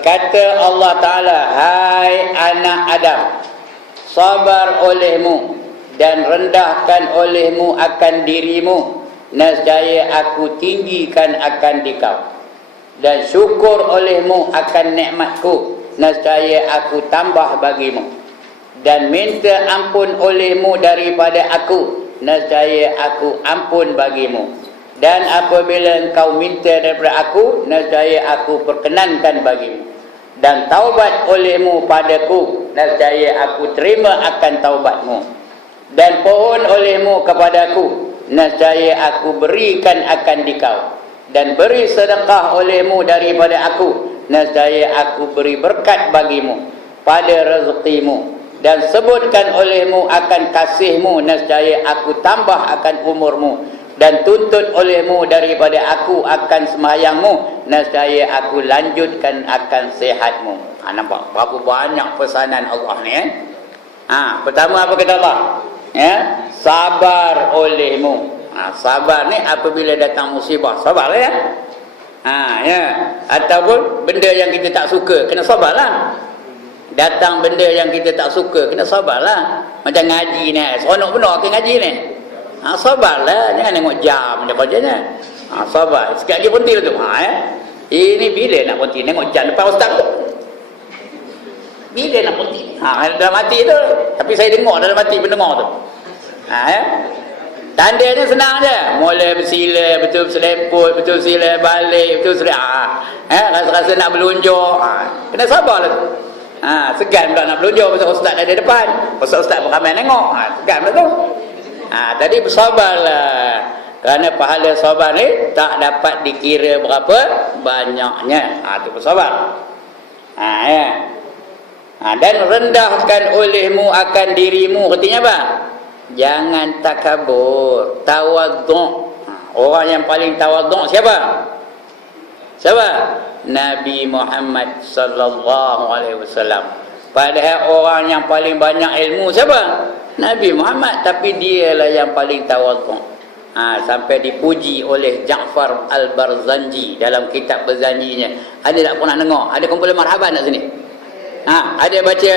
Kata Allah Ta'ala, hai anak Adam, sabar olehmu dan rendahkan olehmu akan dirimu, nescaya aku tinggikan akan dikau. Dan syukur olehmu akan nikmatku, nescaya aku tambah bagimu. Dan minta ampun olehmu daripada aku, nescaya aku ampun bagimu. Dan apabila engkau minta daripada aku, nescaya aku perkenankan bagimu. Dan taubat olehmu padaku, nescaya aku terima akan taubatmu. Dan pohon olehmu kepadaku, nescaya aku berikan akan dikau. Dan beri sedekah olehmu daripada aku, nescaya aku beri berkat bagimu pada rezekimu. Dan sebutkan olehmu akan kasihmu, nescaya aku tambah akan umurmu. Dan tuntut olehmu daripada aku akan sembahyangmu, nescaya aku lanjutkan akan sihatmu. Nampak berapa banyak pesanan Allah ni pertama apa kata Allah? Sabar olehmu. Sabar ni apabila datang musibah, sabarlah ataupun benda yang kita tak suka, kena sabarlah. Datang benda yang kita tak suka, kena sabarlah. Macam ngaji ni, seronok benar ke ngaji ni? Sabarlah, jangan tengok jam dia bacanya. Sabar, sikit lagi berhenti tu. Ini bila nak berhenti? Tengok jam depan ustaz tu. Bila nak berhenti? Dalam hati tu. Tapi saya dengar dalam hati pendengar tu. Tandanya senang je. Mula bersila, betul selemput, betul sila balik, betul sila. Rasa-rasa nak berlunjuk. Kena sabarlah tu. Segan pula nak berlunjuk pasal ustaz ada depan. Pasal ustaz beramai tengok. Segan pula tu. Tadi bersabarlah. Kerana pahala sabar ni tak dapat dikira berapa banyaknya. Itu bersabar. Dan rendahkan olehmu akan dirimu. Artinya apa? Jangan takabur, tawadhu'. Orang yang paling tawadhu' siapa? Siapa? Nabi Muhammad sallallahu alaihi wasallam. Padahal orang yang paling banyak ilmu siapa? Nabi Muhammad, tapi dialah yang paling tawadhu'. Sampai dipuji oleh Ja'far Al-Barzanji dalam kitab Barzanjinya. Ada tak pernah dengar? Ada kumpulan marhaban kat sini? Ada baca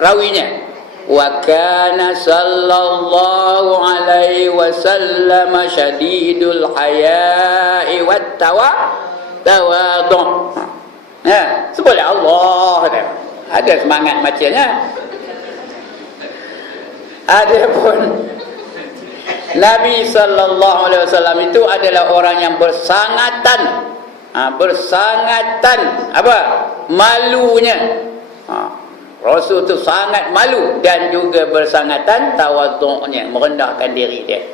rawinya. Wa kana sallallahu alaihi wasallam syadidul haya'i wat tawadhu'. Sebutlah Allah. Ada semangat bacanya. Adapun Nabi sallallahu alaihi wasallam itu adalah orang yang bersangatan. Bersangatan apa? Malunya. Rasul itu sangat malu dan juga bersangatan tawadhu'nya, merendahkan diri dia.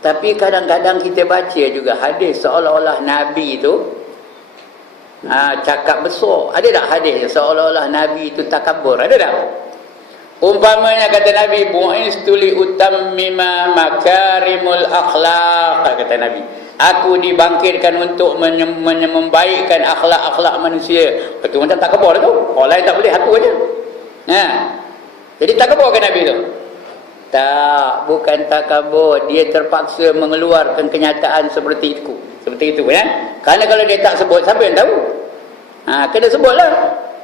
Tapi kadang-kadang kita baca juga hadis seolah-olah Nabi itu cakap besar. Ada tak hadis seolah-olah Nabi itu takabur? Ada tak? Umpamanya kata Nabi, bu'istu li utammima makarimul akhlaq, kata Nabi. Aku dibangkitkan untuk membaikkan akhlak-akhlak manusia. Itu macam takabur tu. Orang lain tak boleh, aku aja. Jadi takabur kan Nabi tu? Tak, bukan takabur. Dia terpaksa mengeluarkan kenyataan seperti itu. Seperti itu Kerana kalau dia tak sebut, siapa yang tahu? Kena sebutlah.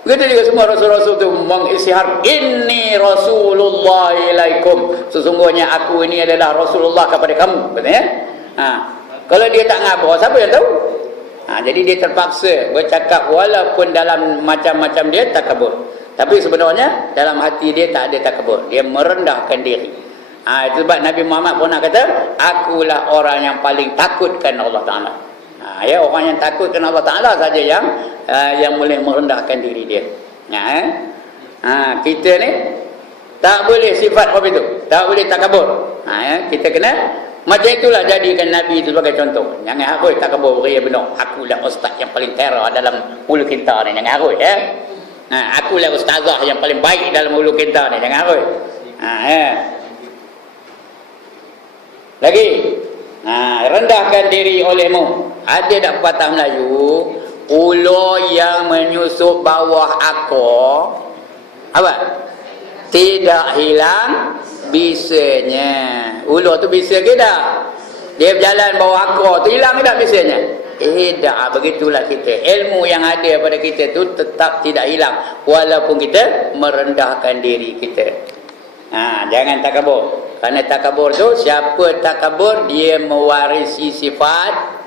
Begitu juga semua rasul-rasul itu mengisyhar, inni Rasulullah ilaikum. Sesungguhnya aku ini adalah Rasulullah kepada kamu, katanya. Kalau dia tak ngabar, siapa yang tahu? Jadi dia terpaksa bercakap walaupun dalam macam-macam dia takabur. Tapi sebenarnya dalam hati dia tak ada takabur. Dia merendahkan diri. Itu sebab Nabi Muhammad pernah kata, akulah orang yang paling takutkan Allah Ta'ala. Orang yang takutkan Allah Ta'ala saja yang boleh merendahkan diri dia. Kita ni tak boleh sifat apa itu, tak boleh takabur. Kita kena macam itulah, jadikan Nabi itu sebagai contoh. Jangan harus takabur, beria benar. Akulah ustaz yang paling terah dalam hulu kita ni. Jangan harus akulah ustazah yang paling baik dalam hulu kita ni. Jangan harus. Lagi rendahkan diri olehmu. Ada tak pepatah Melayu, ulo yang menyusup bawah akor apa? Tidak hilang bisanya. Ulo tu bisa ke tak? Dia berjalan bawah akor tu, hilang ke tak bisanya? begitulah kita. Ilmu yang ada pada kita tu tetap tidak hilang walaupun kita merendahkan diri kita. Jangan takabur. Kerana takabur tu, siapa takabur dia mewarisi sifat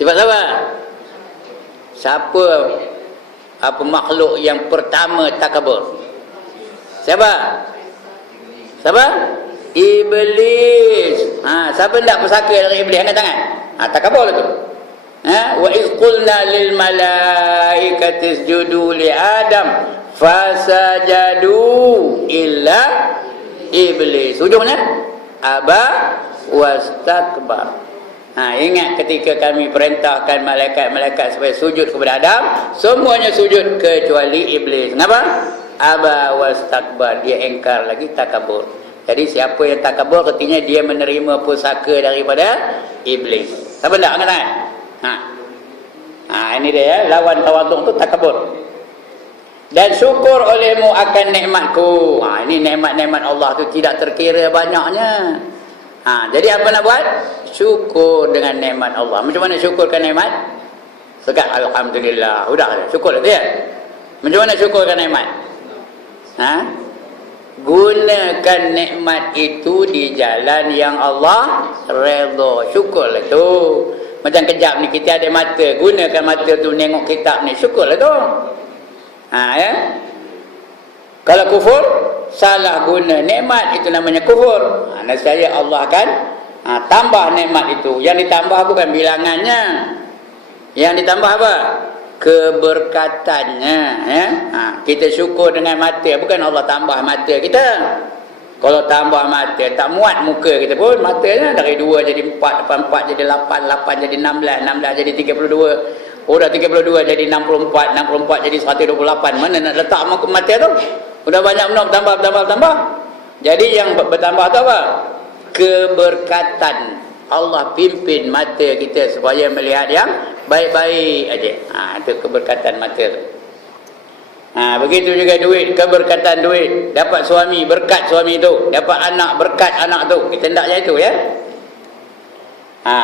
apa? Siapa makhluk yang pertama takabur? Siapa? Iblis. Siapa tak bersaka dari iblis? Angkat tangan. Takabur tu. Wa iz qulna lil malaikati isjudu li Adam fasajadu illa iblis. Ujungnya aba wastakbar. Ingat ketika kami perintahkan malaikat-malaikat supaya sujud kepada Adam, semuanya sujud kecuali iblis. Kenapa? Aba wastakbar, dia engkar lagi, takabur. Jadi siapa yang takabur artinya dia menerima pusaka daripada iblis. Siapa tak angkat tangan? Ini dia lawan tawaduk tu takabur. Dan syukur olehmu akan nikmatku. Ini nikmat-nikmat Allah tu tidak terkira banyaknya. Jadi apa nak buat? Syukur dengan nikmat Allah. Macam mana syukurkan nikmat? Sekat alhamdulillah. Sudah syukur tu ya. Macam mana syukurkan nikmat? Gunakan nikmat itu di jalan yang Allah redha. Syukurlah tu. Macam kejap ni kita ada mata, gunakan mata tu tengok kitab ni. Syukurlah tu. Ya. Kalau kufur, salah guna nikmat, itu namanya kufur. Nescaya Allah akan tambah nikmat itu. Yang ditambah bukan bilangannya. Yang ditambah apa? Keberkatannya. Ya. Kita syukur dengan mata, bukan Allah tambah mata kita. Kalau tambah mata, tak muat muka kita pun. Matanya dari 2 jadi 4, 4 jadi 8, 8 jadi 16, 16 jadi 32. Dah 32 jadi 64, 64 jadi 128. Mana nak letak mata tu? Sudah banyak benar bertambah. Jadi yang bertambah tu apa? Keberkatan. Allah pimpin mata kita supaya melihat yang baik-baik aja. Itu keberkatan mata tu. Begitu juga duit, keberkatan duit. Dapat suami, berkat suami tu. Dapat anak, berkat anak tu. Kita hendaknya itu ya.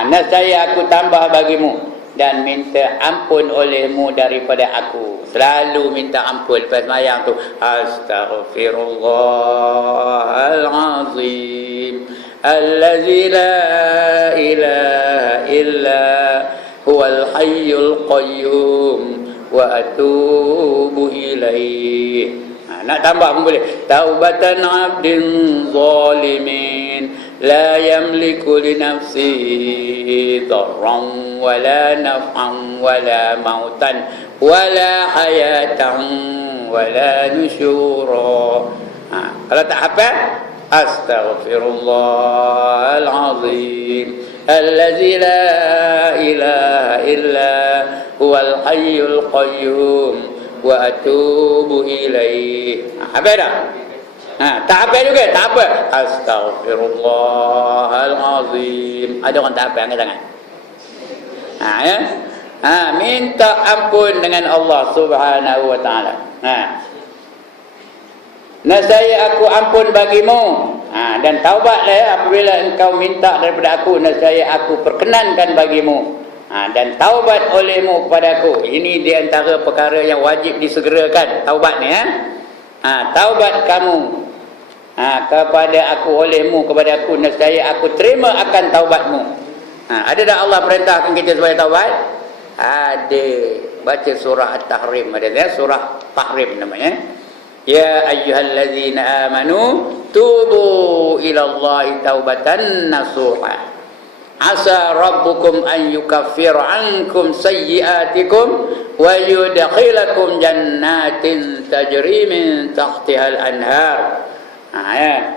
Nescaya aku tambah bagimu dan minta ampun olehmu daripada aku. Selalu minta ampun lepas sembahyang tu. Astaghfirullahalazim allazi la ilaha illa huwal hayyul qayyum wa atubu ilaih. Nak tambah pun boleh. Taubatan abdin zalimin la yamliku li nafsihi darran wala naf'an wala mautan wala hayatan wala nusyura. Kalau tak hafal, astaghfirullahalazim allazi la ilaha illa huwal hayyul qayyum wa atubu ilaih. Hafal dah? Tak hafal juga? Tak apa. Astaghfirullahalazim. Ada orang tak hafal, angkat tangan. Ya. Minta ampun dengan Allah Subhanahu wa taala. Nescaya aku ampun bagimu. Dan taubatlah ya, apabila engkau minta daripada aku, nescaya aku perkenankan bagimu. Dan taubat olehmu kepadaku. Ini di antara perkara yang wajib disegerakan, taubat ni ya. Taubat kamu kepada aku olehmu kepada aku, nescaya aku terima akan taubatmu. Ada tak Allah perintahkan kita supaya taubat? Ada. Baca surah At-Tahrim, ada ya, surah Tahrim namanya. Ya ayyuhallazina amanu tubu ilallahi taubatan nasuha. Asa rabbukum an yukaffira ankum sayyiatikum wa yudkhilakum jannatin tajri min tahtihal anhar. Ya.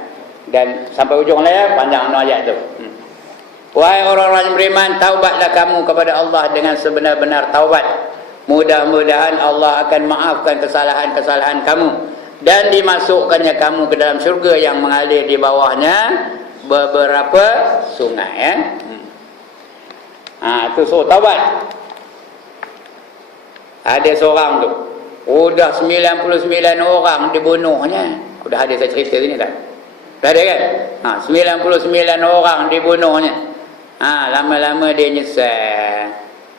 Dan sampai ujung lah ya, panjang ayat tu. Wahai orang-orang yang beriman, taubatlah kamu kepada Allah dengan sebenar-benar taubat. Mudah-mudahan Allah akan maafkan kesalahan-kesalahan kamu dan dimasukkannya kamu ke dalam syurga yang mengalir di bawahnya beberapa sungai ya. Itu surah taubat. Ada seorang tu, udah 99 orang dibunuhnya. Udah ada saya cerita sini tak? Dah ada kan? 99 orang dibunuhnya. Lama-lama dia nyesal.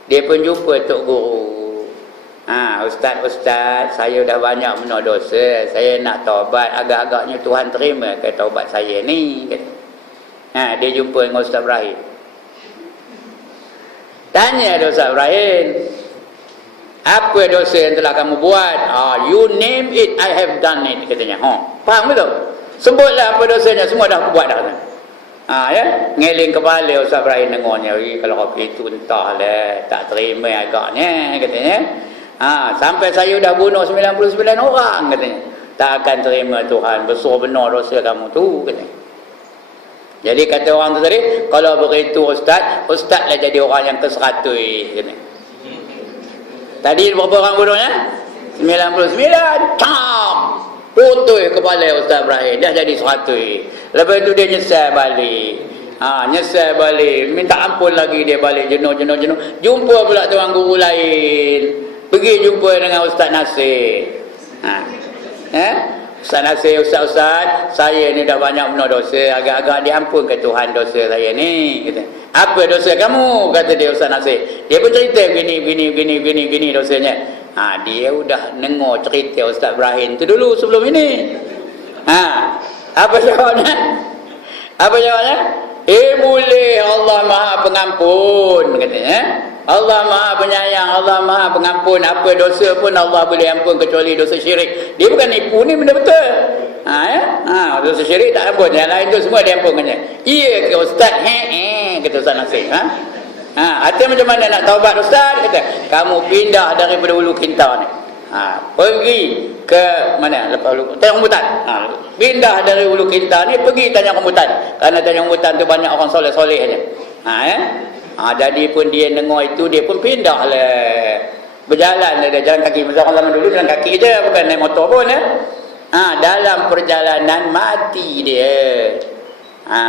Dia pun jumpa Tok Guru. Ustaz, saya dah banyak benar dosa. Saya nak taubat. Agak-agaknya Tuhan terima ke taubat saya ni. Dia jumpa dengan Ustaz Ibrahim. Tanya Ustaz Ibrahim, apa dosa yang telah kamu buat? You name it, I have done it, katanya. Faham betul? Sebutlah apa dosanya, semua dah aku buat dah. Ngeling kepala Ustaz Ibrahim dengarnya. Kalau kopi itu entahlah, tak terima agaknya, katanya. Sampai saya dah bunuh 99 orang, katanya. Tak akan terima Tuhan, besar benar dosa kamu tu, katanya. Jadi kata orang tu tadi, kalau begitu Ustaz lah jadi orang yang ke-100, katanya. Tadi berapa orang bunuhnya? 99. Cam! Putus kepala Ustaz Ibrahim. Dah jadi 100. Lepas tu dia nyesal balik. Nyesal balik. Minta ampun lagi dia balik. Jenuh. Jumpa pula tuan guru lain. Pergi jumpa dengan Ustaz Nasir. Ustaz Nasir, Ustaz, saya ni dah banyak benar dosa. Agak-agak diampun ke Tuhan dosa saya ni. Kata, apa dosa kamu? Kata dia Ustaz Nasir. Dia pun cerita gini dosanya. Dia udah dengar cerita Ustaz Ibrahim tu dulu sebelum ini. Apa jawabnya? Boleh, Allah Maha Pengampun, katanya. Allah Maha Penyayang, Allah Maha Pengampun. Apa dosa pun Allah boleh ampun kecuali dosa syirik. Dia bukan nipu ni, benda betul. Dosa syirik tak ampun. Yang lain tu semua dia ampunkannya. Iya ke Ustaz? Kata Ustaz Nasir. Artinya macam mana nak taubat Ustaz? Kata, kamu pindah daripada Ulu Kintar ni. Pergi ke mana? Lepas Tanjung Rambutan. Pindah dari Ulu Kintar ni, pergi Tanjung Rambutan. Kerana Tanjung Rambutan tu banyak orang soleh-soleh aja. Jadi pun dia dengar itu, dia pun pindah lah. Berjalan dia jalan kaki. Masa orang zaman dulu jalan kaki je, bukan naik motor pun. Dalam perjalanan mati dia.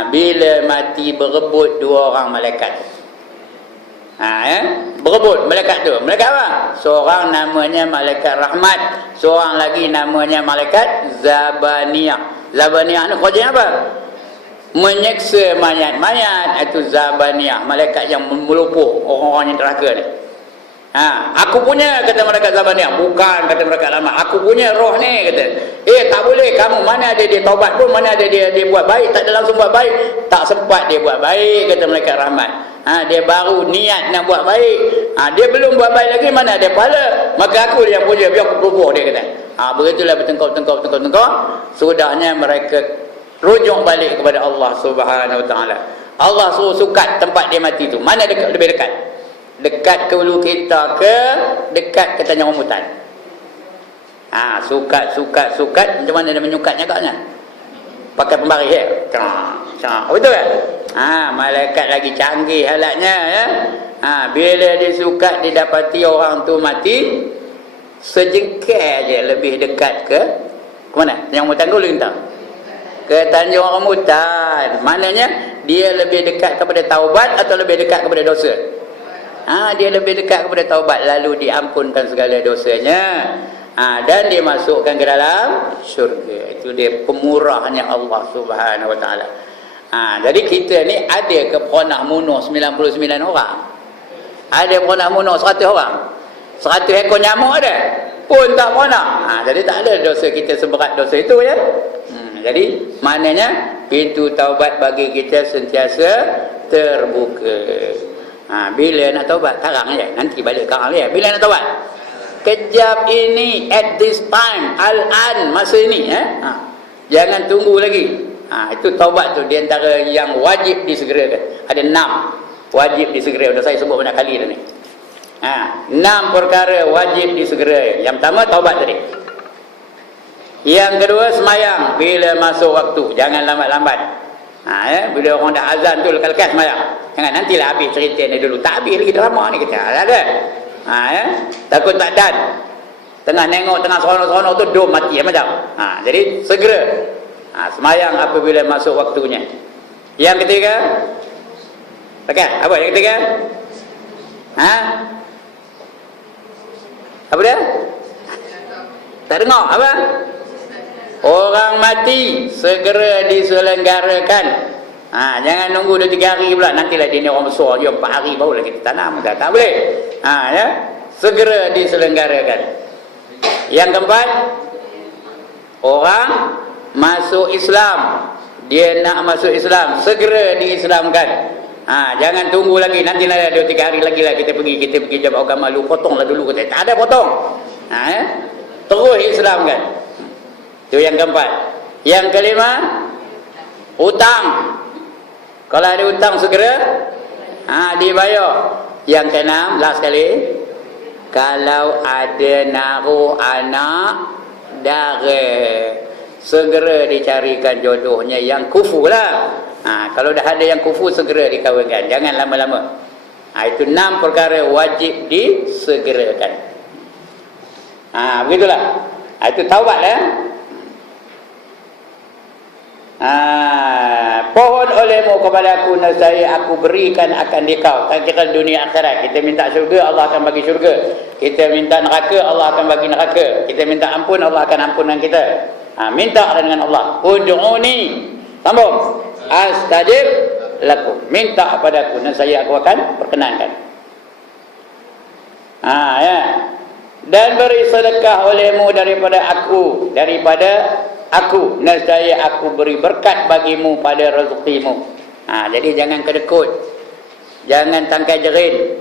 Bila mati berebut 2 orang malaikat. Berebut malaikat tu. Malaikat apa? Seorang namanya malaikat rahmat, seorang lagi namanya malaikat Zabaniyah. Zabaniyah ni kerja apa? Menyeksa mayat-mayat. Itu Zabaniyah, malaikat yang melumpuh orang-orang yang neraka ni. Aku punya, kata malaikat Zabaniyah. Bukan, kata malaikat lama. Aku punya roh ni, kata. Tak boleh, kamu mana ada dia taubat pun, mana ada dia buat baik, tak ada langsung buat baik, tak sempat dia buat baik, kata malaikat rahmat. Dia baru niat nak buat baik, dia belum buat baik lagi, mana ada pahala, maka aku yang punya, biar aku pelupur, dia kata. Begitulah bertengkar. Sudahnya mereka rujuk balik kepada Allah Subhanahu Wa Taala. Allah suruh sukat tempat dia mati tu. Mana lebih dekat? Dekat ke Ulu Kintar ke dekat ke Tanjung Rambutan? Sukat. Macam mana dia menyukatnya agaknya? Pakai pembaris ya? Betul kan? Malaikat lagi canggih alatnya ya. Bila dia sukat didapati orang tu mati, sejengkal je lebih dekat ke mana? Tanjung Rambutan ke Ulu Kintar? Ke Tanjung Rambutan. Maknanya dia lebih dekat kepada taubat atau lebih dekat kepada dosa? Dia lebih dekat kepada taubat, lalu diampunkan segala dosanya. Dan dia masukkan ke dalam syurga. Itu dia pemurahnya Allah Subhanahu Wa Taala. Jadi kita ni ada ke pernah bunuh 99 orang? Ada pernah bunuh 100 orang? 100 ekor nyamuk ada? Pun tak pernah. Jadi tak ada dosa kita seberat dosa itu ya. Jadi maknanya pintu taubat bagi kita sentiasa terbuka. Bila nak taubat? Sekarang je. Nanti balik sekarang je. Bila nak taubat? Kejap ini, at this time, al-an, masa ini. Jangan tunggu lagi. Itu taubat tu, di antara yang wajib disegerakan. Ada 6 wajib disegerakan. Dah saya sebut banyak kali dah ni. 6 perkara wajib disegerakan. Yang pertama, taubat tadi. Yang kedua, semayang bila masuk waktu. Jangan lambat-lambat. Bila orang dah azan tu, lekas-lekas semayang. Jangan nantilah habis cerita ni dulu. Tak habis lagi drama ni kita. Ada. Takut tak dan. Tengah nengok, tengah seronok-seronok tu, dom mati macam. Jadi segera. Semayang apabila masuk waktunya. Yang ketiga, apa yang ketiga? Apa dia? Tak dengar apa? Orang mati segera diselenggarakan Jangan nunggu 2-3 hari pula, nantilah dia ni orang besar je 4 hari barulah kita tanam. Tak boleh. Ya. Segera diselenggarakan. Yang keempat, orang masuk Islam. Dia nak masuk Islam, segera diislamkan. Jangan tunggu lagi, nanti ada 2-3 hari lagi lah kita pergi jawab agama lu, potonglah dulu, kata tak ada potong. Terus Islamkan. Itu yang keempat. Yang kelima, hutang. Kalau ada hutang segera dibayar. Yang keenam, last sekali, kalau ada naruh anak dara, segera dicarikan jodohnya yang kufu lah. Kalau dah ada yang kufu, segera dikahwinkan, jangan lama-lama. Itu 6 perkara wajib disegerakan. Begitulah. Itu taubat lah. Pohon olehmu kepada aku, nescaya aku berikan akan dikau. Tangkiran dunia akhirat. Kita minta syurga, Allah akan bagi syurga. Kita minta neraka, Allah akan bagi neraka. Kita minta ampun, Allah akan ampunkan kita. Minta dengan Allah. Ud'uni, sambung, astajib lakum. Minta padaku, nescaya aku akan perkenankan. Ya. Dan beri sedekah olehmu daripada aku, nescaya aku beri berkat bagimu pada rezekimu. Jadi jangan kedekut, jangan tangkai jerin,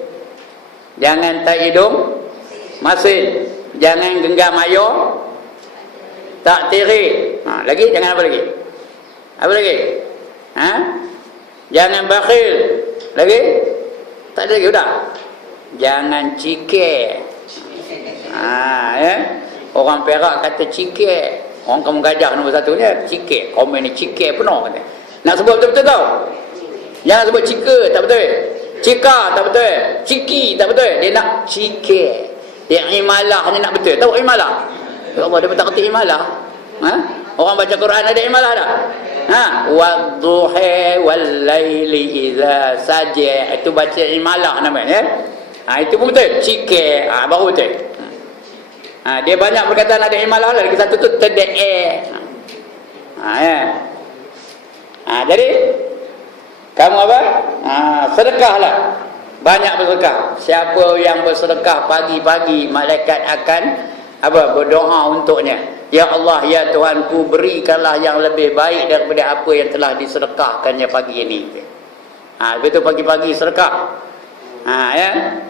jangan tak hidung masin, jangan genggam ayo, tak tiri. Lagi jangan apa lagi? Apa lagi? Jangan bakhil. Lagi? Tak ada lagi, udah. Jangan cikir. Ya. Orang Perak kata cikir. Orang Kampung Gajah nombor 1-nya cikir. Komen ni cikir penuh kata. Nak sebut betul-betul tau. Jangan sebut cika, tak betul. Cika tak betul. Ciki tak betul. Dia nak cikir. Dia imalah ni nak betul. Tahu imalah? Ya Allah, dia pun tak kerti imalah. Orang baca Quran ada imalah tak? Wadduhi wal-laili idza saja. Itu baca imalah namanya. Itu pun betul. Cikir, baru betul. Dia banyak perkataan ada imalah lah. Lagi satu tu terde'e. Ya. Jadi kamu apa? Sedekahlah. Banyak bersedekah. Siapa yang bersedekah pagi-pagi, malaikat akan berdoa untuknya. Ya Allah, ya Tuhanku, berikanlah yang lebih baik daripada apa yang telah disedekahkannya pagi ini. Begitu pagi-pagi sedekah. Ya.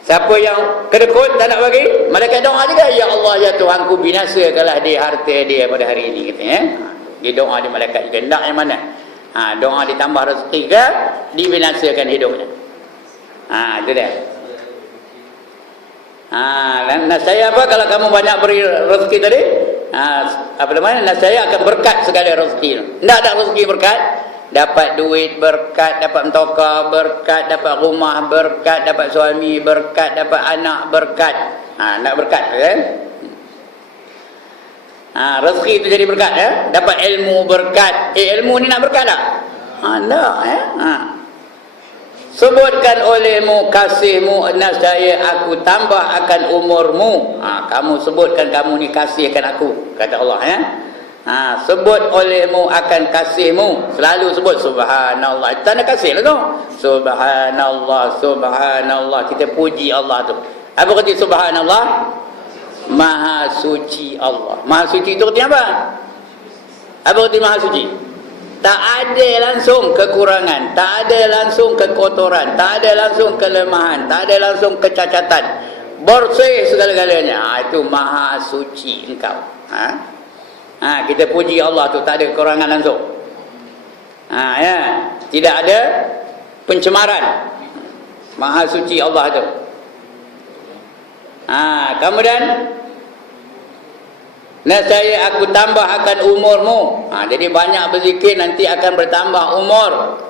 Siapa yang kedekut tak nak bagi, malaikat doa juga, ya Allah, ya Tuhanku, binasakanlah dia harta dia pada hari ini, katanya. Dia doa di malaikat juga. Nak yang mana? Doa ditambah rezeki ke, dibinasakan hidupnya. Itu dia. Nasaya apa kalau kamu banyak beri rezeki tadi? Apa namanya? Nasaya akan berkat segala rezeki. Tak ada rezeki berkat, dapat duit berkat, dapat mentoka berkat, dapat rumah berkat, dapat suami berkat, dapat anak berkat. Nak berkat kan? Rezeki itu jadi berkat ya. Dapat ilmu berkat. Ilmu ni nak berkat tak? Tak ya. Sebutkan olehmu kasihmu, nescaya aku tambah akan umurmu. Kamu sebutkan kamu ni kasih akan aku, kata Allah ya. Sebut olehmu akan kasihmu. Selalu sebut subhanallah. Tanda kasih lah tu. Subhanallah, subhanallah. Kita puji Allah tu. Apa kata subhanallah? Maha suci Allah. Maha suci itu artinya apa? Apa kata maha suci? Tak ada langsung kekurangan, tak ada langsung kekotoran, tak ada langsung kelemahan, tak ada langsung kecacatan. Bersih segala-galanya. Itu maha suci engkau. Kita puji Allah tu, tak ada kekurangan langsung. Ya. Tidak ada pencemaran. Maha suci Allah tu. Kemudian nescaya aku tambah akan umurmu. Jadi banyak berzikir nanti akan bertambah umur.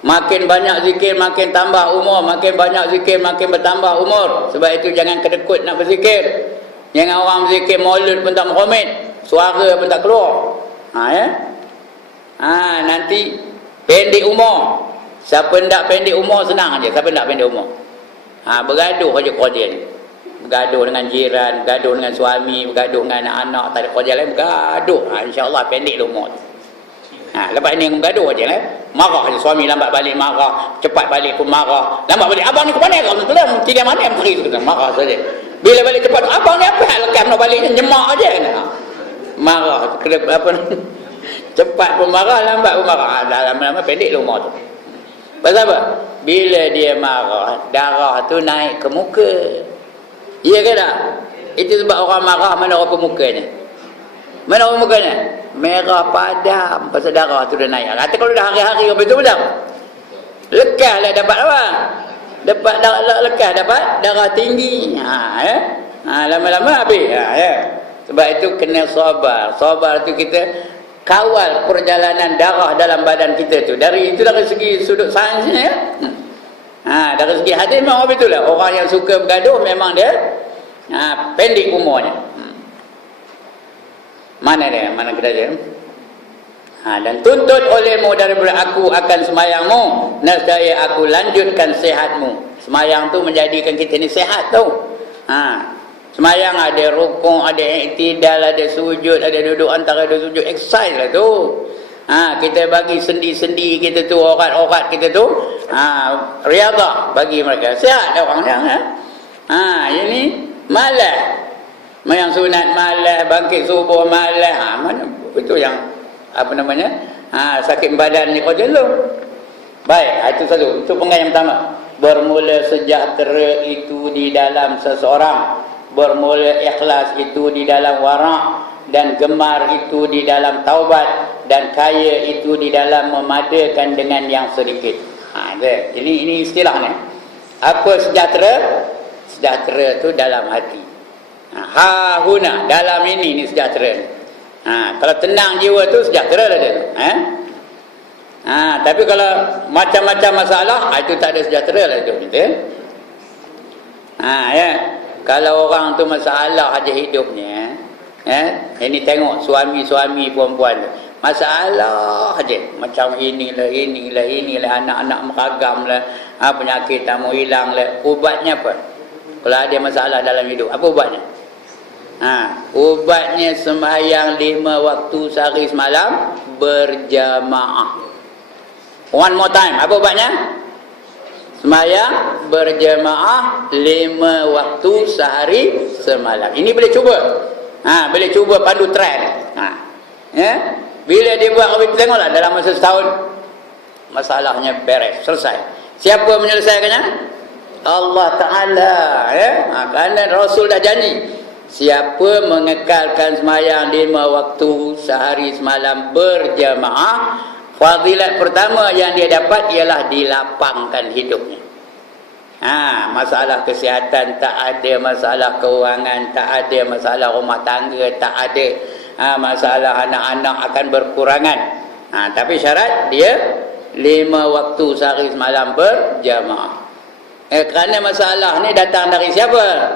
Makin banyak zikir makin tambah umur, makin banyak zikir makin bertambah umur. Sebab itu jangan kedekut nak berzikir. Jangan orang berzikir maulud pun tak meromit, suara pun tak keluar. Ya. Nanti pendek umur. Siapa hendak pendek umur senang aja. Siapa hendak pendek umur? Bergaduh aja kerja ni. Bergaduh dengan jiran, bergaduh dengan suami, bergaduh dengan anak-anak, tak ada kerja lain, bergaduh. InsyaAllah pendek umur. Lepas ni yang bergaduh je marah je, suami lambat balik marah, cepat balik pun marah, lambat balik abang ni ke mana kau tulang tiga mana yang pergi tu marah saja. Bila balik cepat abang ni apa hal lekas nak balik nyemak aje marah apa cepat pun marah, lambat pun marah. Lama-lama pendek lah umur tu. Pasal apa? Bila dia marah, darah tu naik ke muka. Iya ke tak? Itu sebab orang marah mana orang mukanya. Mana orang mukanya? Merah padam pasal darah tu dah naik. Kata kalau dah hari-hari betul-betul. Lekas lah dapat apa? Dapat lekas dapat darah tinggi. Lama-lama habis. Sebab itu kena sabar. Sabar tu kita kawal perjalanan darah dalam badan kita tu. Dari segi sudut sainsnya ya. Dari segi hadis memang betul lah. Orang yang suka bergaduh memang dia pendek umurnya. Mana dia? Mana kita je? Dan tuntut olehmu daripada aku akan semayangmu, nescaya aku lanjutkan sihatmu. Semayang tu menjadikan kita ni sihat tau. Semayang ada rukuk, ada iktidal, ada sujud, ada duduk antara dua sujud, exercise lah tu. Kita bagi sendi-sendi kita tu, orat-orat kita tu, riadah bagi mereka. Sihat orang yang ini malas. Yang sunat malas, bangkit subuh malas. Mana itu yang apa namanya? Sakit badan ni kau dulu. Baik, itu satu. Itu penggal yang pertama. Bermula sejahtera itu di dalam seseorang. Bermula ikhlas itu di dalam wara', dan gemar itu di dalam taubat, dan kaya itu di dalam memadakan dengan yang sedikit. Ini istilah ni. Apa sejahtera? Sejahtera tu dalam hati. Huna dalam ini sejahtera. Kalau tenang jiwa tu sejahtera lah dia. Tapi kalau macam-macam masalah, itu tak ada sejahtera lah tu kita. Kalau orang tu masalah aja hidupnya, ini tengok suami-suami perempuan tu. Masalah aja, macam inilah, anak-anak meragam lah, penyakit tak mau hilang lah. Ubatnya apa? Kalau ada masalah dalam hidup, apa ubatnya? Ubatnya sembahyang 5 waktu sehari semalam berjamaah. One more time, apa ubatnya? Sembahyang berjamaah 5 waktu sehari semalam. Ini boleh cuba. Boleh cuba pandu trend. Bila dia buat, tengoklah dalam masa setahun masalahnya beres, selesai. Siapa menyelesaikannya? Allah Ta'ala. Kerana Rasul dah janji, siapa mengekalkan sembahyang 5 waktu sehari semalam berjamaah, fadilat pertama yang dia dapat ialah dilapangkan hidupnya. Masalah kesihatan tak ada, masalah keuangan tak ada, masalah rumah tangga tak ada, masalah anak-anak akan berkurangan. Tapi syarat dia 5 waktu sehari semalam berjamaah. Kerana masalah ni datang dari siapa?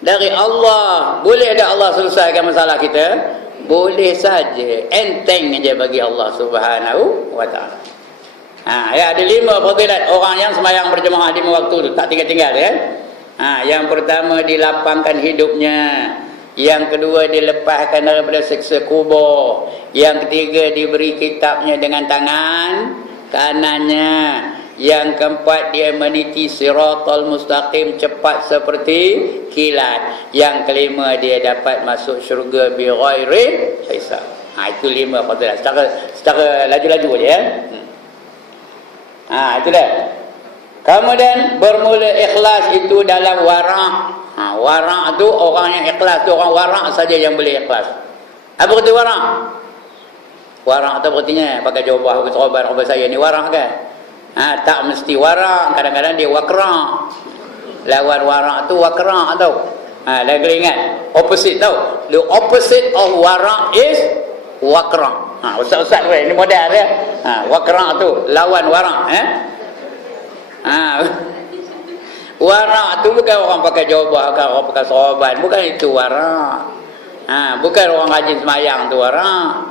Dari Allah. Boleh ada Allah selesaikan masalah kita? Boleh saja. Enteng aja bagi Allah Subhanahu wa ta'ala. Ada 5 fadilat orang yang sembahyang berjemaah 5 waktu tu, tak tinggal-tinggal ya. Yang pertama dilapangkan hidupnya. Yang kedua dilepaskan daripada siksa kubur. Yang ketiga diberi kitabnya dengan tangan kanannya. Yang keempat dia meniti siratal mustaqim cepat seperti kilat. Yang kelima dia dapat masuk syurga bi ghairi hisab. Itu 5 fadilat secara laju-laju je ya. Itu dah. Kemudian bermula ikhlas itu dalam wara'. Wara' tu orang yang ikhlas tu, orang wara' saja yang boleh ikhlas. Apa kata wara'? Wara' tu artinya pakai jawabah sobat saya ni wara' kan? Tak mesti wara', kadang-kadang dia wakra'. Lawan wara' tu wakra' tau. Lagi ingat, opposite tau. The opposite of wara' is wakra'. Ustaz-ustaz ni modal dia. Wakra' tu lawan wara'. Wara' tu bukan orang pakai jawabah, bukan orang pakai sorban, bukan itu wara'. Bukan orang rajin semayang tu wara'.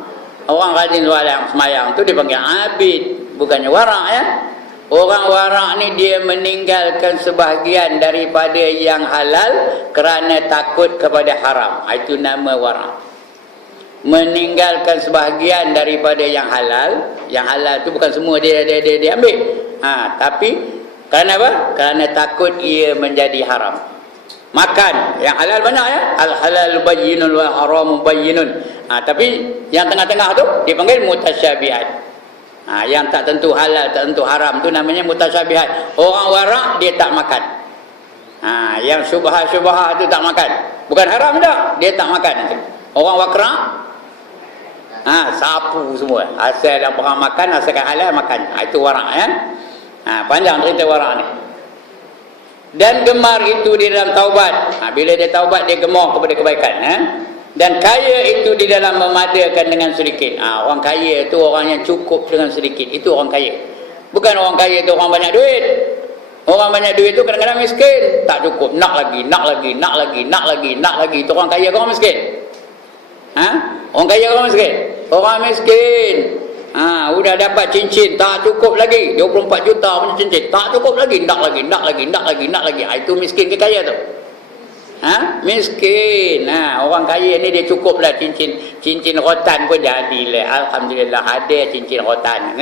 Orang rajin semayang tu dipanggil abid, bukannya wara' ya. Orang wara' ni dia meninggalkan sebahagian daripada yang halal kerana takut kepada haram. Itu nama wara'. meninggalkan sebahagian daripada yang halal. Yang halal tu bukan semua dia ambil. Tapi kerana apa? Kerana takut ia menjadi haram. Makan yang halal banyak ya. Al halal bayyinun wal haram bayyinun. Tapi yang tengah-tengah tu dipanggil mutasyabihat. Yang tak tentu halal, tak tentu haram tu namanya mutasyabihat. Orang warak dia tak makan. Yang syubhah-syubhah tu tak makan. Bukan haram dah, dia tak makan nanti. Orang wakra sapu semua. Asal yang orang makan, asalkan halal makan. Itu warak ya. Panjang cerita warak ni. Dan gemar itu di dalam taubat. Bila dia taubat, dia gemar kepada kebaikan. Dan kaya itu di dalam memadakan dengan sedikit. Orang kaya itu orang yang cukup dengan sedikit. Itu orang kaya. Bukan orang kaya itu orang banyak duit. Orang banyak duit itu kadang-kadang miskin. Tak cukup. Nak lagi, nak lagi, nak lagi, nak lagi, nak lagi. Itu orang kaya ke orang miskin? Orang kaya ke orang miskin? Orang miskin. Udah dapat cincin, tak cukup lagi. 24 juta punya cincin, tak cukup lagi. Nak lagi, nak lagi, nak lagi, nak lagi. Itu miskin ke kaya tu? Miskin. Orang kaya ni dia cukup lah cincin rotan pun jadilah. Alhamdulillah ada cincin rotan.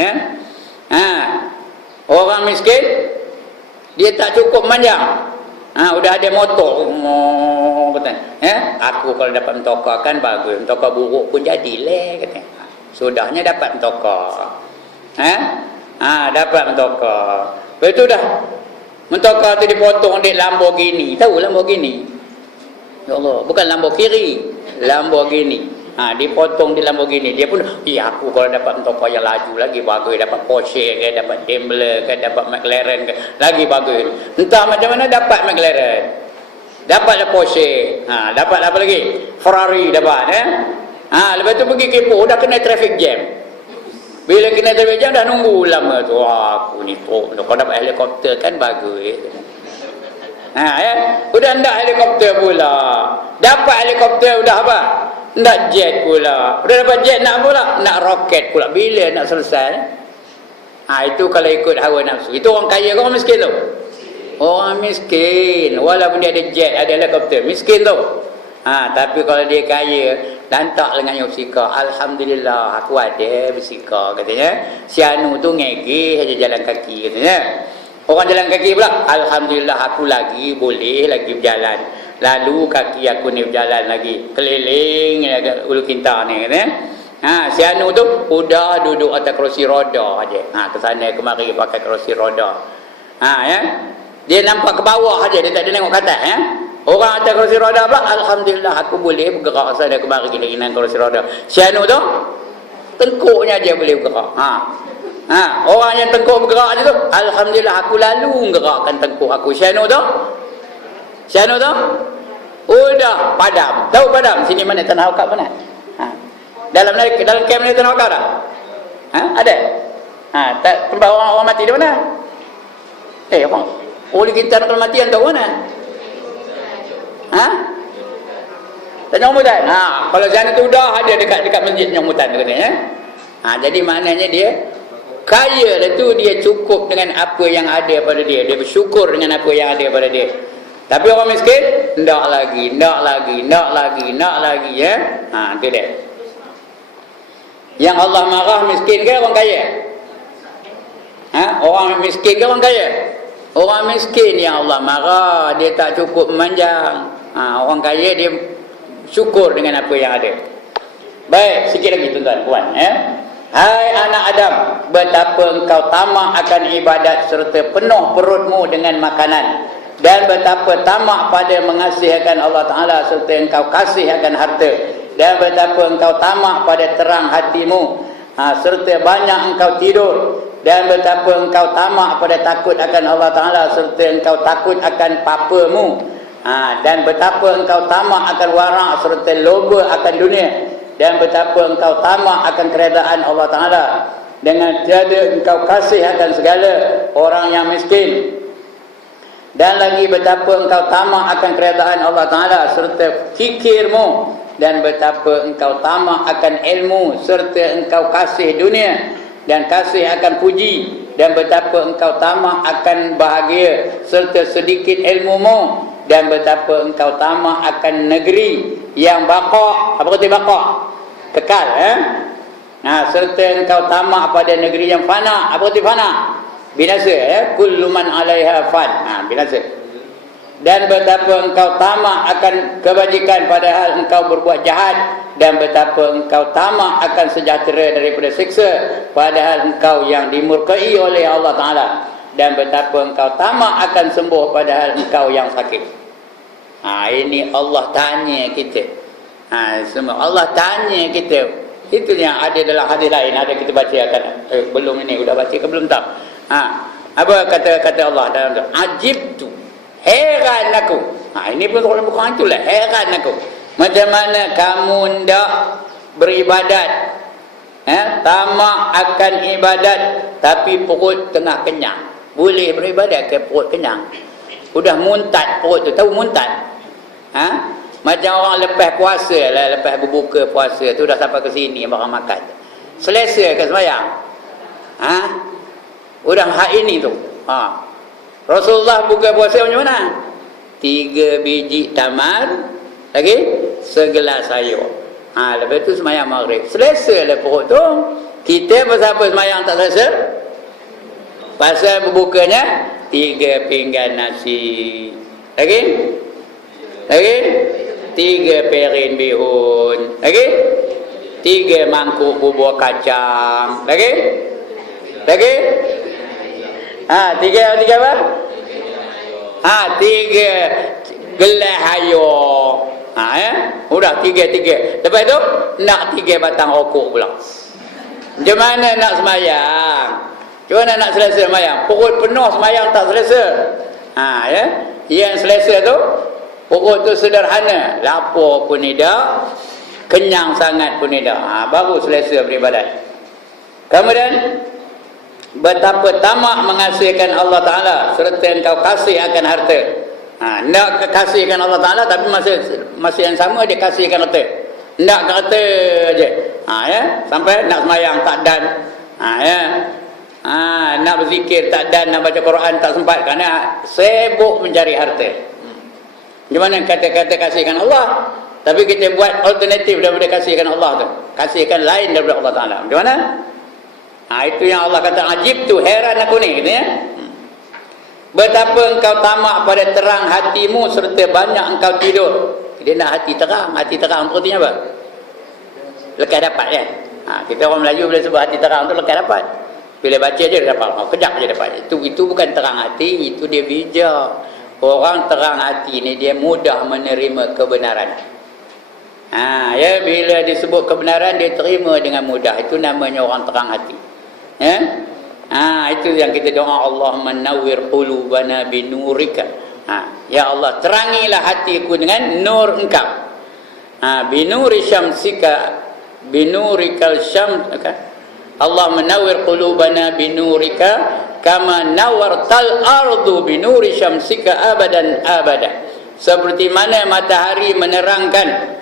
Orang miskin dia tak cukup manjang. Udah ada motor. Aku kalau dapat mentokar kan bagus. Mentokar buruk pun jadilah katanya. Sudahnya dapat mentokar. Dapat mentokar. Lepas tu dah mentokar tu dipotong di Lamborghini. Tahu Lamborghini? Ya Allah, bukan Lamborghini, Lamborghini. Dipotong di Lamborghini. Dia pun, aku kalau dapat mentokar yang laju lagi bagus, dapat Porsche ke, dapat Daimler ke, dapat McLaren ke, lagi bagus. Entah macam mana dapat McLaren. Dapatlah Porsche. Dapat apa lagi? Ferrari dapat lepas tu pergi kepo, dah kena traffic jam. Bila kena traffic jam dah nunggu lama tu. Aku ni kalau dapat helikopter kan bagus. Udah ndak helikopter pula. Dapat helikopter udah apa? Ndak jet pula. Udah dapat jet nak pula? Nak roket pula. Bila nak selesai? Itu kalau ikut hawa nafsu. Itu orang kaya ke orang miskin tu? Orang miskin. Walaupun dia ada jet, ada helikopter, miskin tu. Tapi kalau dia kaya, lantak dengan Yusika. Alhamdulillah aku ada bersika katanya. Si anu tu ngegeh saja jalan kaki katanya. Orang jalan kaki pula, alhamdulillah aku lagi boleh lagi berjalan. Lalu kaki aku ni berjalan lagi keliling Ulu Kintar ni katanya. Si anu tu udah duduk atas kerusi roda aja. Ke sana kemari pakai kerusi roda. Dia nampak ke bawah aja, dia tak ada tengok ke atas Orang atas kerusi roda pula, alhamdulillah aku boleh bergerak sana kemari dengan kerusi roda. Si anu tu tengkuknya aja boleh bergerak. Orang yang tengkuk bergerak aja tu, alhamdulillah aku lalu menggerakkan tengkuk aku. Si anu tu udah padam. Tahu padam? Sini mana tanah wakaf mana? Dalam kem ni tanah wakaf dah? Ada? Tempat orang mati di mana? Orang oleh kita nak mati tahu mana? Tak nyambutan. Kalau sana tu dah ada dekat masjid nyambutan katanya. Jadi maknanya dia kaya lah tu, dia cukup dengan apa yang ada pada dia. Dia bersyukur dengan apa yang ada pada dia. Tapi orang miskin, nak lagi ya. Itu dia. Yang Allah marah miskin ke orang kaya? Orang miskin ke orang kaya? Orang miskin yang Allah marah, dia tak cukup memanjang. Orang kaya dia syukur dengan apa yang ada. Baik, sikit lagi tuan-tuan puan Hai anak Adam, betapa engkau tamak akan ibadat serta penuh perutmu dengan makanan, dan betapa tamak pada mengasihakan Allah Ta'ala serta engkau kasih akan harta, dan betapa engkau tamak pada terang hatimu serta banyak engkau tidur, dan betapa engkau tamak pada takut akan Allah Ta'ala serta engkau takut akan papamu, dan betapa engkau tamak akan warak serta loba akan dunia, dan betapa engkau tamak akan keredaan Allah Ta'ala dengan tiada engkau kasih akan segala orang yang miskin, dan lagi betapa engkau tamak akan keredaan Allah Ta'ala serta fikirmu, dan betapa engkau tamak akan ilmu serta engkau kasih dunia dan kasih akan puji, dan betapa engkau tamak akan bahagia serta sedikit ilmumu, dan betapa engkau tamak akan negeri yang baqa. Apa kata baqa? kekal. Serta engkau tamak pada negeri yang fana. Apa itu fana? Binasa. Kullu man 'alaiha fan. Binasa. Dan betapa engkau tamak akan kebajikan padahal engkau berbuat jahat, dan betapa engkau tamak akan sejahtera daripada siksa padahal engkau yang dimurkai oleh Allah Ta'ala, dan betapa engkau tamak akan sembuh padahal engkau yang sakit. Ini Allah tanya kita. Semua Allah tanya kita. Itu yang ada dalam hadis lain, ada kita baca akan belum ini sudah baca ke belum tahu. Apa kata Allah dalam tu? Ajibtu, heran aku. Ini pun orang bukan itulah, heran aku. Macam mana kamu hendak beribadat, tamak akan ibadat tapi perut tengah kenyang. Boleh beribadat ke perut kenyang? Sudah muntad perut tu, tahu muntad? Macam orang lepas puasa lah, lepas berbuka puasa tu dah sampai ke sini makan makan. Selesa ke sembahyang? Udah hak ini tu. Rasulullah buka puasa macam mana? 3 biji tamar, lagi segelas sayur. Lepas tu sembahyang maghrib. Selesa lah perut tu. Kita pasal apa sembahyang tak selesa? Pasal berbukanya 3 pinggan nasi. Lagi 3 piring bihun. Lagi 3 mangkuk bubur kacang. Lagi 3 apa? 3 gelas hayur. Udah 3. Lepas tu nak 3 batang rokok pula. Macam mana nak semayang? Macam mana nak selesa semayang? Perut penuh semayang tak selesa. Yang selesa tu perut tu sederhana, lapar pun tidak, kenyang sangat pun tidak. Baru selesa beribadat. Kemudian betapa tamak mengasihikan Allah Ta'ala serta engkau kasih akan harta. Nak kasihkan Allah Ta'ala tapi masa yang sama dia kasihkan harta. Nak harta je. Sampai nak semayang tak dan. Nak berzikir tak dan, nak baca Quran tak sempat kerana sibuk mencari harta. Macam mana kata-kata kasihkan Allah, tapi kita buat alternatif daripada kasihkan Allah tu, kasihkan lain daripada Allah Ta'ala. Macam mana? Itu yang Allah kata, ajib tu, heran aku ni, katanya. Betapa engkau tamak pada terang hatimu serta banyak engkau tidur. Dia nak hati terang tu artinya apa? Lekas dapat kan? Kita orang Melayu bila sebut hati terang tu lekas dapat. Bila baca je dia dapat, kejap je dapat. Itu bukan terang hati, itu dia bijak. Orang terang hati ni dia mudah menerima kebenaran. Bila disebut kebenaran dia terima dengan mudah. Itu namanya orang terang hati. Itu yang kita doa, Allahumma nawwir qulubana binurika. Ya Allah, terangilah hatiku dengan nur engkau. Binuri syamsika, binurikal syams. Allahumma nawwir qulubana binurika kama nawartal ardu binuri syamsika abadan abada. Seperti mana matahari menerangkan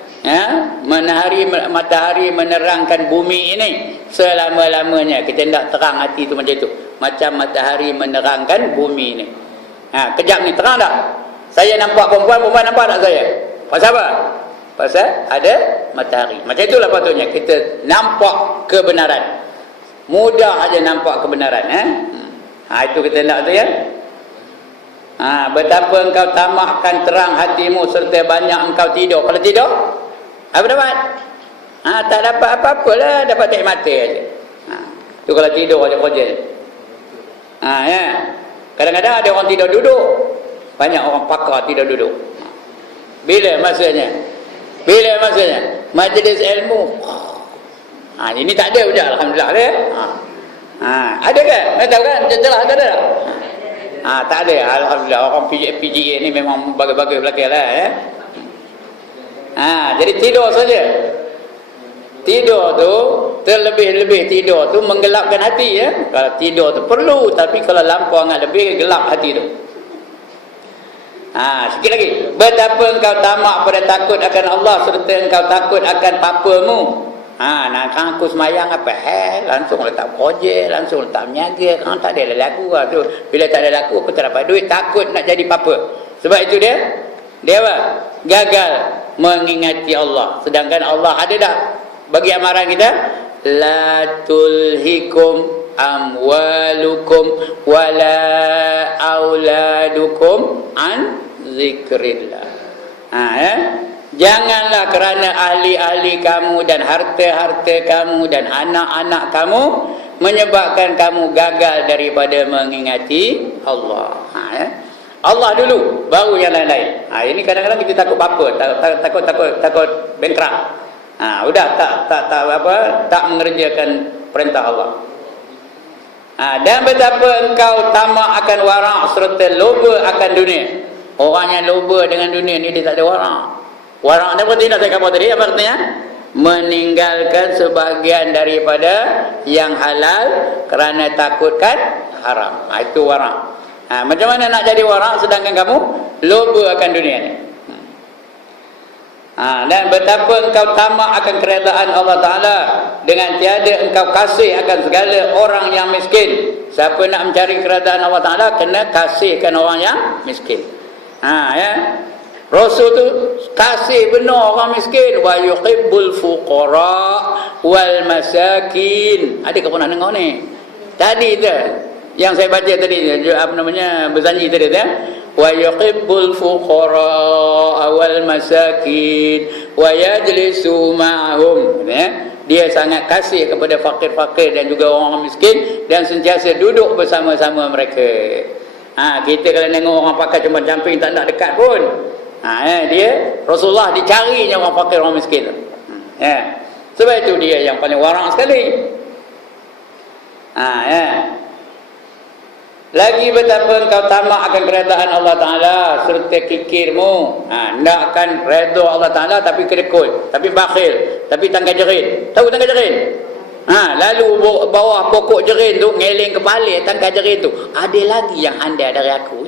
matahari menerangkan bumi ini selama-lamanya. Kita hendak terang hati tu macam tu, macam matahari menerangkan bumi ini. Kejap ni terang tak? Saya nampak perempuan nampak tak saya? Pasal apa? Pasal ada matahari. Macam itulah patutnya kita nampak kebenaran. Mudah aja nampak kebenaran. Itu kita nak tu ya. Betapa engkau tamakkan terang hatimu serta banyak engkau tidur. Kalau tidur, apa dapat? Tak dapat apa-apa lah, dapat tak mata aja. Tu kalau tidur aja kerja. Ya. Kadang-kadang ada orang tidur duduk. Banyak orang pakar tidur duduk. Bila masanya? Majlis ilmu. Ini tak ada sudah, alhamdulillah ya. Ada ke? Tahu kan? Jelas ada tak? Tak ada, alhamdulillah. Orang PGA ni memang bagus-bagus belakang lah ya. Jadi tidur saja. Tidur tu, terlebih-lebih tidur tu menggelapkan hati ya. Kalau tidur tu perlu, tapi kalau lampau sangat lebih gelap hati tu. Sikit lagi. Betapa engkau tamak pada takut akan Allah serta engkau takut akan papamu. Nak aku semayang apa? Langsung letak projek, langsung letak meniaga. Tak ada lagu tu. Bila tak ada lagu, aku tak dapat duit. Takut nak jadi papa. Sebab itu dia apa? Gagal mengingati Allah. Sedangkan Allah ada tak? bagi amaran kita, la tulhikum amwalukum wala auladukum an zikrillah. Janganlah kerana ahli-ahli kamu dan harta-harta kamu dan anak-anak kamu menyebabkan kamu gagal daripada mengingati Allah. Allah dulu, baru yang lain-lain. Ini kadang-kadang kita takut apa? Takut bankrupt. Udah tak mengerjakan perintah Allah. Dan betapa engkau tamak akan warak serta loba akan dunia. Orang yang loba dengan dunia ni dia tak ada warak. Warak ni pun tidak saya kata tadi, apa artinya? Meninggalkan sebahagian daripada yang halal kerana takutkan haram. Itu warak. Macam mana nak jadi warak sedangkan kamu loba akan dunia ni? Dan betapa engkau tamak akan keredaan Allah Ta'ala dengan tiada engkau kasih akan segala orang yang miskin. Siapa nak mencari keredaan Allah Ta'ala kena kasihkan orang yang miskin. Rasul tu kasih benar orang miskin. Wa yuhibbul fuqara wal masakin. Ada ke pernah dengar ni? Tadi tu yang saya baca tadi, apa namanya, berjanji tadi tu, wa yuhibbul fuqara wal masakin wa yajlisu ma'hum. Dia sangat kasih kepada fakir-fakir dan juga orang miskin dan sentiasa duduk bersama-sama mereka. Kita kalau tengok orang pakai cuma camping tak nak dekat pun. Dia Rasulullah dicarinya orang fakir orang miskin. Sebab itu dia yang paling warak sekali. Lagi betapa engkau tamak akan keredaan Allah Ta'ala serta kikirmu. Nakkan redha Allah Ta'ala tapi kedekut, tapi bakhil, tapi tangga jerit. Tahu tangga jerit? Lalu bawah pokok jerit tu ngeling kepala tangga jerit tu. Ada lagi yang anda dari aku.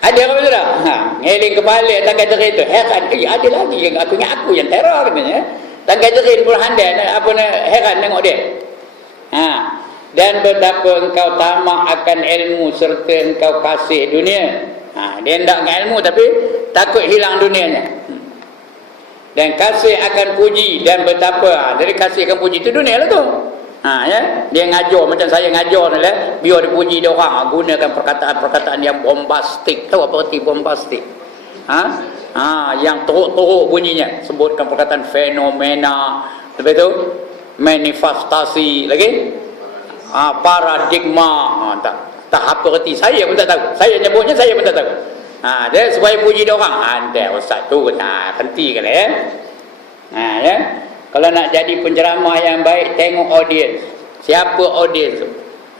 Ada apa betul tak? Ngeling kepala tangga jerit tu. Heran, ada lagi yang aku yang teror katanya. Tangga jerit pun handai, heran tengok dia. Dan betapa engkau tamak akan ilmu serta engkau kasih dunia. Dia hendak dengan ilmu tapi takut hilang dunianya. Dan kasih akan puji dan betapa. Jadi kasih akan puji itu dunia lah tu. Dia ngajar macam saya ngajar ni lah. Biar dipuji dia orang. Gunakan perkataan-perkataan yang bombastik. Tahu apa arti bombastik? Yang teruk-teruk bunyinya. Sebutkan perkataan fenomena. Lepas tu manifestasi lagi. Paradigma. Tak apa erti. Saya pun tak tahu. Saya nyebutnya saya pun tak tahu. Dia supaya puji dia orang. Anda ustaz tu hentikan ya. Kalau nak jadi penceramah yang baik, tengok audiens. Siapa audiens tu?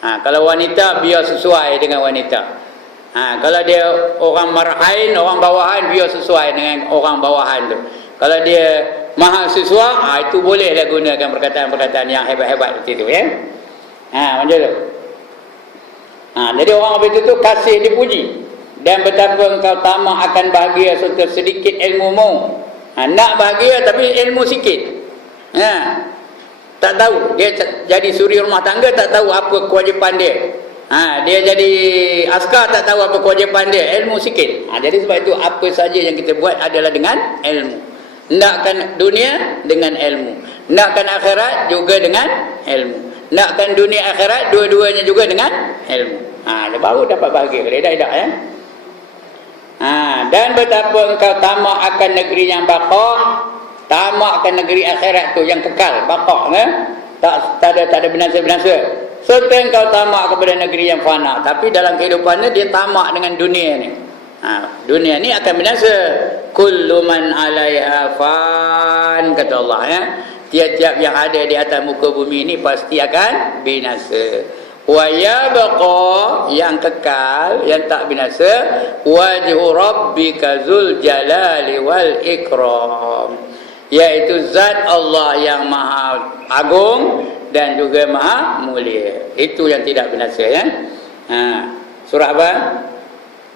Kalau wanita, biar sesuai dengan wanita. Kalau dia orang marahin, orang bawahan, biar sesuai dengan orang bawahan tu. Kalau dia mahasiswa, itu bolehlah gunakan perkataan-perkataan yang hebat-hebat seperti itu ya. Macam tu. Jadi orang habis itu kasih dipuji. Dan betapa engkau tamak akan bahagia serta sedikit ilmumu. Nak bahagia tapi ilmu sikit. Tak tahu. Dia jadi suri rumah tangga, tak tahu apa kewajipan dia. Dia jadi askar, tak tahu apa kewajipan dia. Ilmu sikit. Jadi sebab itu apa saja yang kita buat adalah dengan ilmu. Nakkan dunia dengan ilmu. Nakkan akhirat juga dengan ilmu. Nakkan dunia akhirat dua-duanya juga dengan ilmu. Baru dapat bahagia. Tidak ya. Dan betapa engkau tamak akan negeri yang baqa. Tamak akan negeri akhirat tu yang kekal, baqa tak ada binasa-binasa. Serta engkau tamak kepada negeri yang fana. Tapi dalam kehidupannya dia tamak dengan dunia ni. Dunia ni akan binasa. Kullu man 'alaiha fan, kata Allah ya. Tiap-tiap yang ada di atas muka bumi ini pasti akan binasa. Wa yabqa, yang kekal, yang tak binasa, wajhu rabbika dzul jalali wal ikram, yaitu zat Allah yang maha agung dan juga maha mulia. Itu yang tidak binasa ya. Surah apa?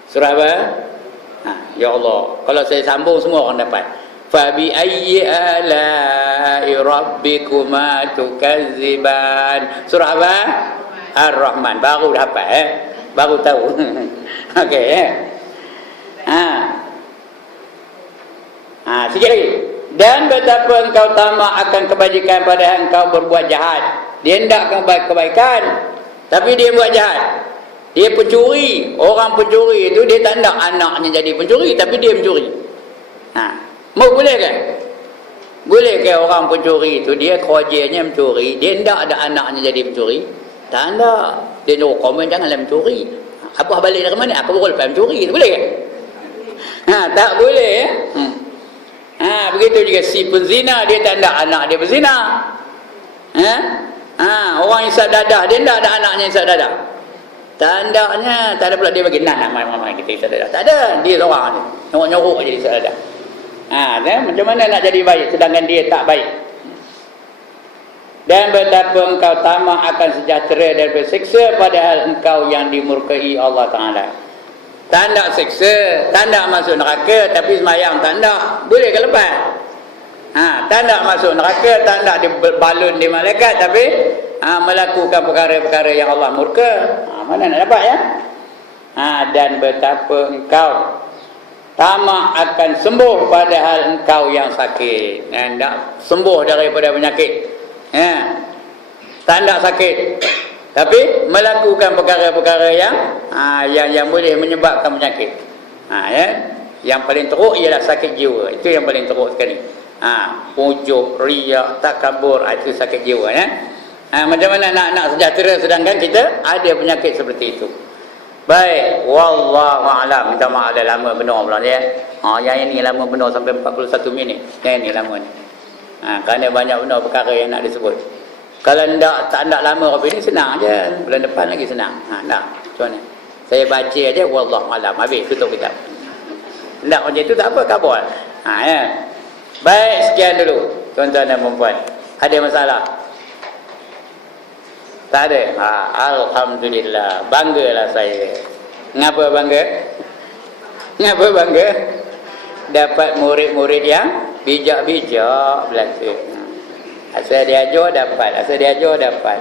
Surah apa? Ya Allah, kalau saya sambung semua orang dapat. Fabi ayyi ala'i rabbikuma tukazziban. Surah apa? Ar-Rahman. Baru dapat baru tahu. Okey sikit lagi. Dan betapa engkau tamak akan kebajikan padahal engkau berbuat jahat. Dia hendakkan kebaikan, tapi dia buat jahat. Dia pencuri. Orang pencuri itu dia tak nak anaknya jadi pencuri, tapi dia mencuri. Boleh kan? Boleh ke orang pencuri itu dia kerjanya mencuri, dia hendak ada anaknya jadi pencuri? Tak ada. Dia nak komen janganlah mencuri. Abah balik dari mana? Aku baru lepas mencuri. Boleh kan? Tak boleh ya. Begitu juga si penzina, dia tak nak anak dia berzina. Orang isap dadah, dia tak ada anaknya isap dadah. Tandanya tak ada pula dia bagi nak mama kita isap dadah. Tak ada, dia seorang ni. Nyorok-nyorok je isap dadah. Macam mana nak jadi baik sedangkan dia tak baik? Dan betapa engkau tamak akan sejahtera dan bersiksa padahal engkau yang dimurkai Allah Ta'ala. Tak nak siksa, tak nak masuk neraka, tapi semayang tak nak. Boleh ke lepas? Tak nak masuk neraka, tak nak dibalun di malaikat, tapi melakukan perkara-perkara yang Allah murka. Mana nak dapat ya? Dan betapa engkau tamak akan sembuh padahal engkau yang sakit. Tak sembuh daripada penyakit. Tak nak sakit, tapi melakukan perkara-perkara yang boleh menyebabkan penyakit. Yang paling teruk ialah sakit jiwa. Itu yang paling teruk sekali. Ujub, riak, takabur, itu sakit jiwa. Macam mana nak sejahtera sedangkan kita ada penyakit seperti itu? Baik, wallahu a'lam. Minta maaf dah lama benar pula ya. Yang ini lama benar sampai 41 minit. Yang ini lama ni. Kerana banyak benar perkara yang nak disebut. Kalau tak nak lama kopi ni senang je. Bulan depan lagi senang. Tak. Macam mana? Saya baca aja wallahu a'lam. Habis tutup kitab. Tak macam itu tak apa, kabur. Ya. Baik, sekian dulu tuan-tuan dan puan-puan. Ada masalah? Tak ada. Alhamdulillah. Banggalah saya. Ngapa bangga? Ngapa bangga? Dapat murid-murid yang bijak-bijak belajar. Asal dia ajar dapat.